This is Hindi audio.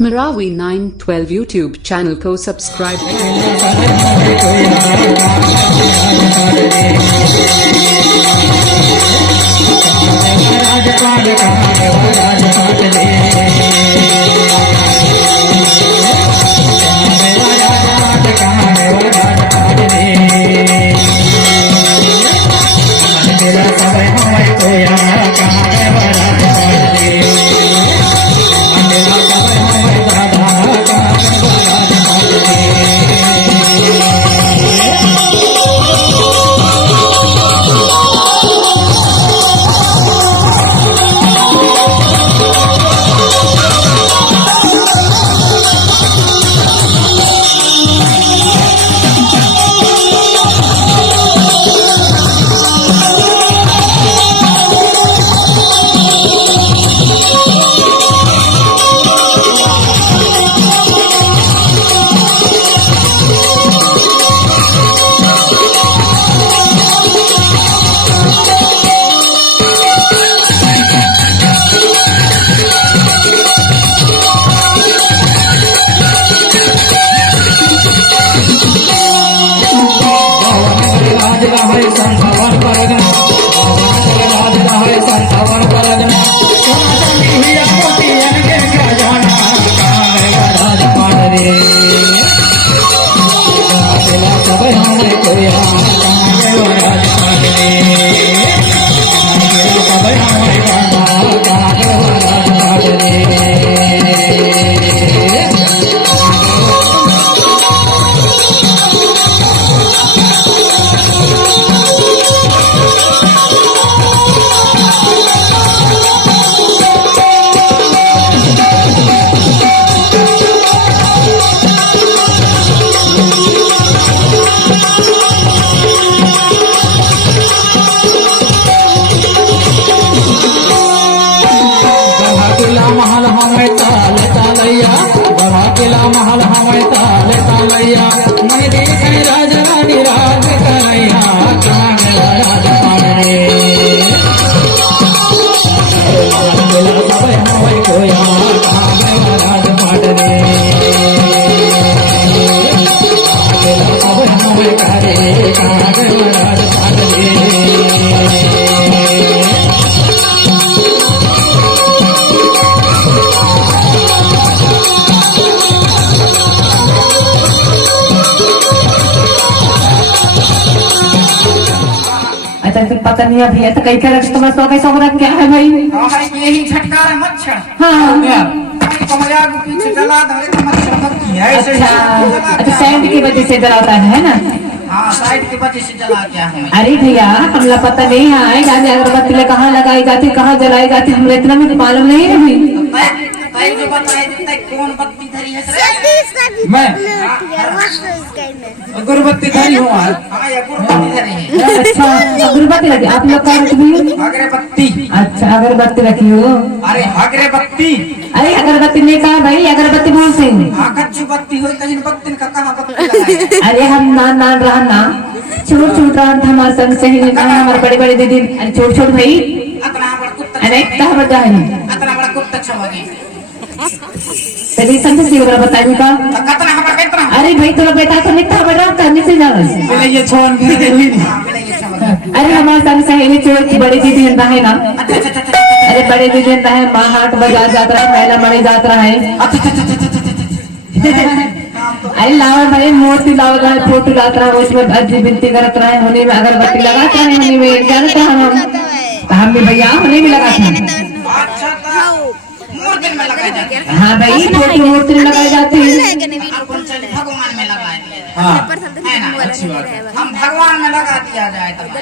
Marawi 912 YouTube चैनल को सब्सक्राइब महल हमें ताले तालैया बड़ा किला महल हमें ताले तालैया मैं देखे राजा रानी राज करैया कहाँ मेरा राजा पाड़े हमें कोया कहाँ मेरा राजा पाड़े हमें करे कहाँ मेरा राजा पाड़े पता नहीं अभी है तो कई क्या रखता मैं तो कैसा हो रहा क्या है भाई यही झटका है मच्छर। हाँ कमरा के पीछे जला धरे तो मच्छर मक्खी है ऐसे अच्छा सैंड की वजह से जलाता है ना। हाँ साइड की वजह से जला क्या है। अरे भैया हमला पता नहीं है गांजा अगरबत्ती कहाँ लगाई जाती कहाँ जलाई जाती हमें इतना भी मालूम नहीं है अभी। जो बताए देते कौन बत्ती धरी है मैं अगरबत्ती धरी हूँ अगरबत्ती धरी है। अच्छा अगरबत्ती लगी आप लोग का रखी अगरबत्ती। अच्छा अगरबत्ती रखी हो। अरे अगरबत्ती अरे अगरबत्ती नहीं कहा भाई अगरबत्ती बोल से कच्ची बत्ती हो कहीं बत्ती का कहाँ बत्ती। अरे हम नान रहा ना छोट छोट रहा था हमारे संग सही ने कहा हमारे बड़े बड़े दीदी अरे छोट छोट भाई इतना बड़ा कुत्ता अरे इतना बड़ा है इतना बड़ा कुत्ता छवागी तेरी संग से वगैरह बताइए का कितना हमारा कितना। अरे भाई तोरा बेटा तो निकता बड़ा करने से जाओ पहले ये छोड़ अरे हमारे संग सहेली छोड़ की बड़ी दीदी है ना। अरे बड़े दीदी है माँ हाट बाजार जाता है महिला मणि जाता है। अरे लावा भाई मूर्ति लावा है फोटो लाता है उसमें अर्जी बिनती करता है होने में अगरबत्ती लगाता है होने में जानते हम भी भैया होने में लगाते हैं। हाँ भाई फोटो मूर्ति में लगाई जाती है भगवान में लगाए। हाँ हम भगवान में लगा दिया जाए।